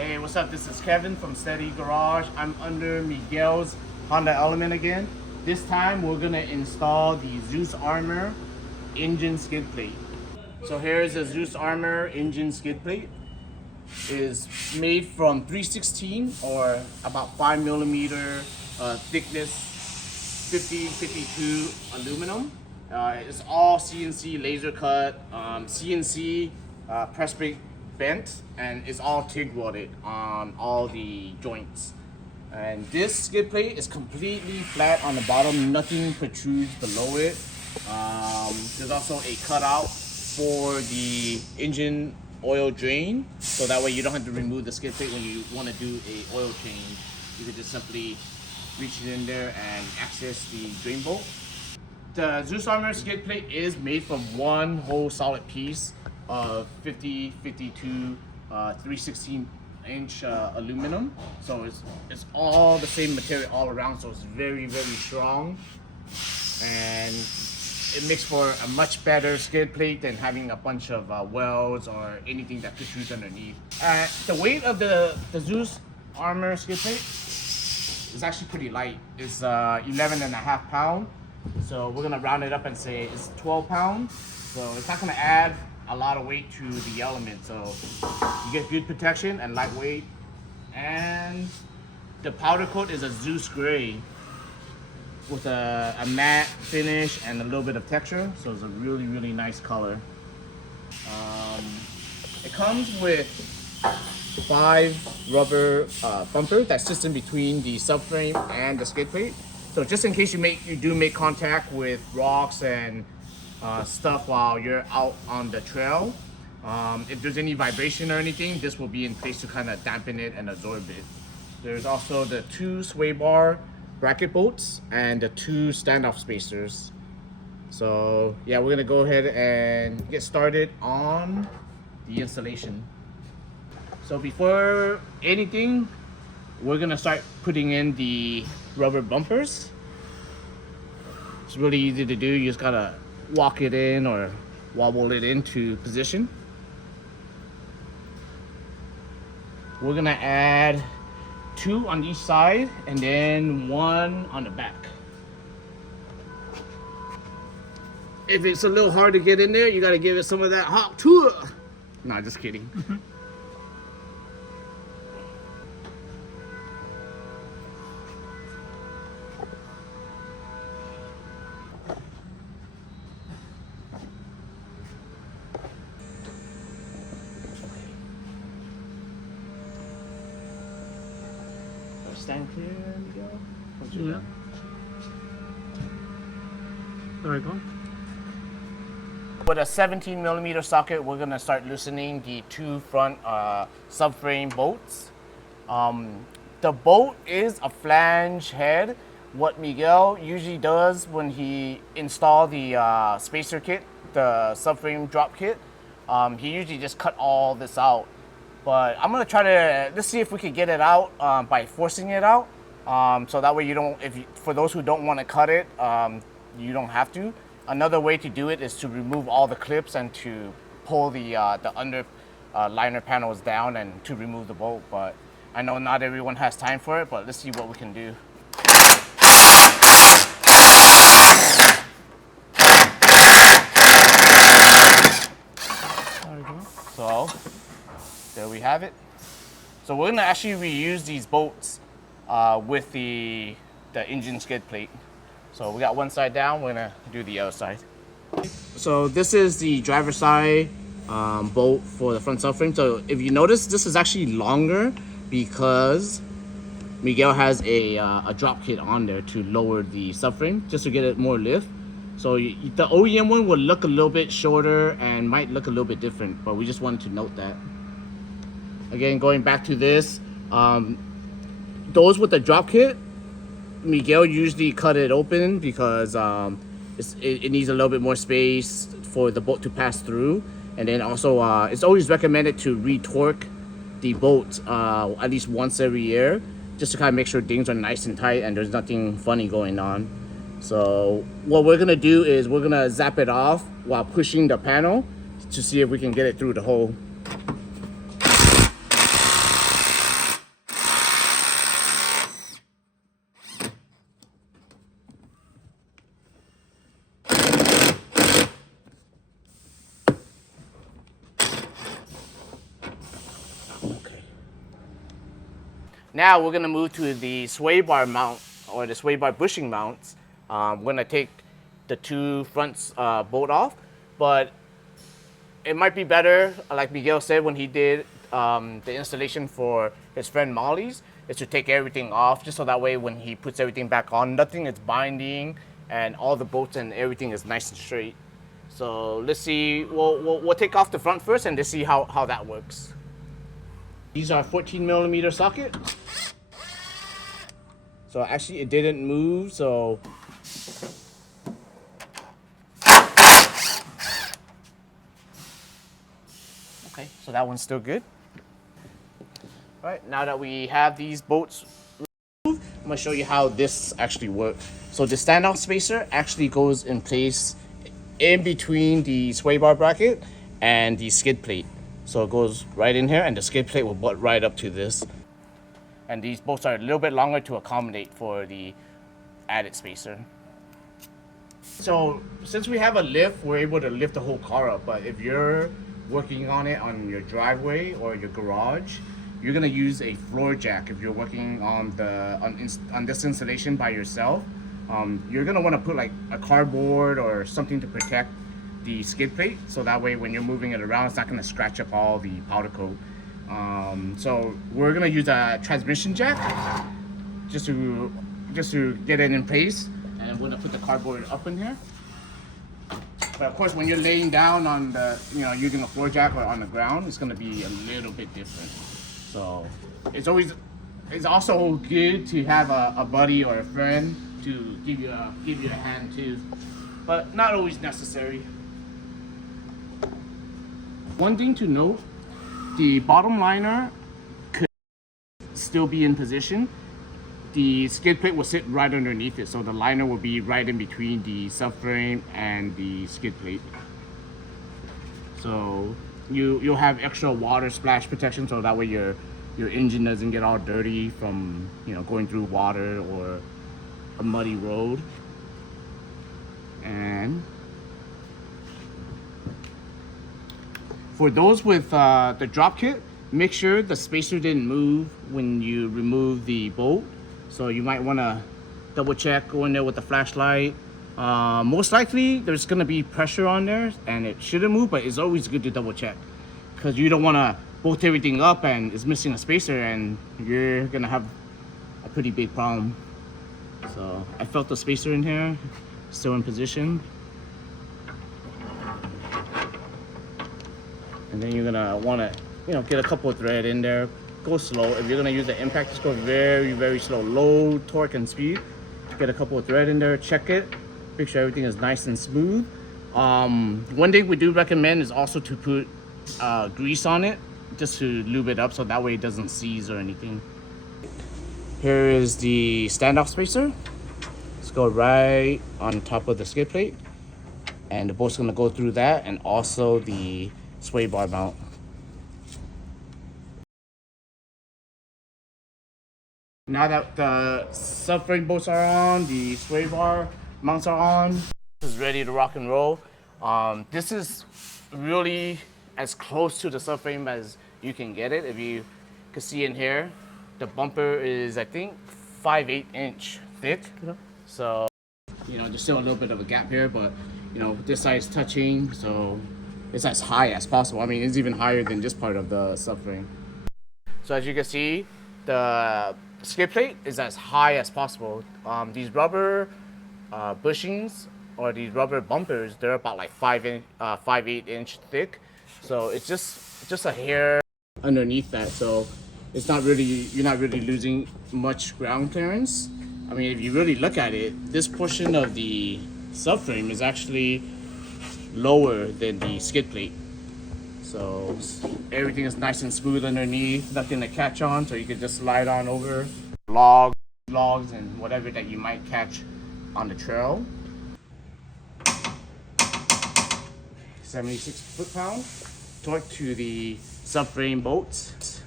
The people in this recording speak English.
Hey, what's up? This is Kevin from Steady Garage. I'm under Miguel's Honda Element again. This time we're gonna install the Zeus Armor engine skid plate. So here's the Zeus Armor engine skid plate. It is made from 316 or about 5mm thickness 5052 aluminum. It's all CNC laser cut, CNC press brake bent, and it's all TIG welded on all the joints. And this skid plate is completely flat on the bottom, nothing protrudes below it. There's also a cutout for the engine oil drain, so that way you don't have to remove the skid plate when you want to do a oil change. You can just simply reach it in there and access the drain bolt. The Zeus Armor skid plate is made from one whole solid piece of 5052 3/16" aluminum, so it's all the same material all around, so it's very strong, and it makes for a much better skid plate than having a bunch of welds or anything that protrudes underneath. The weight of the Zeus Armor skid plate is actually pretty light. It's 11.5 pounds. So we're gonna round it up and say it's 12 pounds. So it's not gonna add a lot of weight to the element. So you get good protection and lightweight. And the powder coat is a Zeus gray with a matte finish and a little bit of texture. So it's a really nice color. It comes with 5 rubber bumpers that sits in between the subframe and the skid plate. So just in case you do make contact with rocks and stuff while you're out on the trail, if there's any vibration or anything, this will be in place to kind of dampen it and absorb it. There's also the 2 sway bar bracket bolts and the 2 standoff spacers. So yeah, we're gonna go ahead and get started on the installation. So before anything, we're gonna start putting in the rubber bumpers. It's really easy to do. You just gotta walk it in or wobble it into position. We're gonna add 2 on each side and then 1 on the back. If it's a little hard to get in there, you gotta give it some of that hot tour. Nah, just kidding. Stand clear, Miguel. Yeah. There we go. With a 17mm socket, we're gonna start loosening the 2 front subframe bolts. The bolt is a flange head. What Miguel usually does when he installs the spacer kit, the subframe drop kit, he usually just cut all this out. But I'm gonna try to, let's see if we can get it out by forcing it out. So that way you don't, for those who don't want to cut it, you don't have to. Another way to do it is to remove all the clips and to pull the under liner panels down and to remove the bolt. But I know not everyone has time for it, but let's see what we can do. There we go. So there we have it. So we're gonna actually reuse these bolts with the engine skid plate. So we got one side down, we're gonna do the other side. So this is the driver's side bolt for the front subframe. So if you notice, this is actually longer because Miguel has a drop kit on there to lower the subframe, just to get it more lift. So the OEM one will look a little bit shorter and might look a little bit different, but we just wanted to note that. Again, going back to this, those with the drop kit, Miguel usually cut it open because it needs a little bit more space for the bolt to pass through. And then also, it's always recommended to re-torque the bolt at least once every year, just to kind of make sure things are nice and tight and there's nothing funny going on. So what we're gonna do is we're gonna zap it off while pushing the panel to see if we can get it through the hole. Now we're gonna move to the sway bar mount or the sway bar bushing mounts. We're gonna take the two fronts bolt off, but it might be better, like Miguel said when he did the installation for his friend Molly's, is to take everything off just so that way when he puts everything back on, nothing is binding and all the bolts and everything is nice and straight. So let's see, we'll take off the front first and let's see how that works. These are 14mm socket. So actually it didn't move, so okay, so that one's still good. All right, now that we have these bolts removed, I'm gonna show you how this actually works. So the standoff spacer actually goes in place in between the sway bar bracket and the skid plate. So it goes right in here and the skid plate will butt right up to this. And these bolts are a little bit longer to accommodate for the added spacer. So since we have a lift, we're able to lift the whole car up, but if you're working on it on your driveway or your garage, you're gonna use a floor jack. If you're working on this installation by yourself, you're gonna want to put like a cardboard or something to protect the skid plate, so that way when you're moving it around, it's not gonna scratch up all the powder coat. So we're gonna use a transmission jack just to get it in place, and we're gonna put the cardboard up in here. But of course, when you're laying down on the, using a floor jack or on the ground, it's gonna be a little bit different. So it's also good to have a buddy or a friend to give you a hand too, but not always necessary. One thing to note, the bottom liner could still be in position. The skid plate will sit right underneath it, so the liner will be right in between the subframe and the skid plate. So you'll have extra water splash protection, so that way your engine doesn't get all dirty from going through water or a muddy road. And for those with the drop kit, make sure the spacer didn't move when you remove the bolt. So you might want to double check, go in there with the flashlight. Most likely there's going to be pressure on there and it shouldn't move, but it's always good to double check because you don't want to bolt everything up and it's missing a spacer and you're going to have a pretty big problem. So I felt the spacer in here, still in position. And then you're going to want to get a couple of thread in there. Go slow. If you're gonna use the impact, just go very, very slow. Low torque and speed. Get a couple of thread in there, check it, make sure everything is nice and smooth. One thing we do recommend is also to put grease on it, just to lube it up so that way it doesn't seize or anything. Here is the standoff spacer. Let's go right on top of the skid plate. And the bolt's gonna go through that and also the sway bar mount. Now that the subframe bolts are on, the sway bar mounts are on, this is ready to rock and roll. This is really as close to the subframe as you can get it. If you can see in here, the bumper is, I think, 5/8 inch thick. So, there's still a little bit of a gap here, but, this side is touching, so it's as high as possible. I mean, it's even higher than this part of the subframe. So as you can see, the skid plate is as high as possible. These rubber bushings or these rubber bumpers, they're about like 5/8 inch thick. So it's just a hair underneath that. So you're not really losing much ground clearance. I mean, if you really look at it, this portion of the subframe is actually lower than the skid plate. So everything is nice and smooth underneath, nothing to catch on, so you can just slide on over logs and whatever that you might catch on the trail. 76 foot-pound torque to the subframe bolts.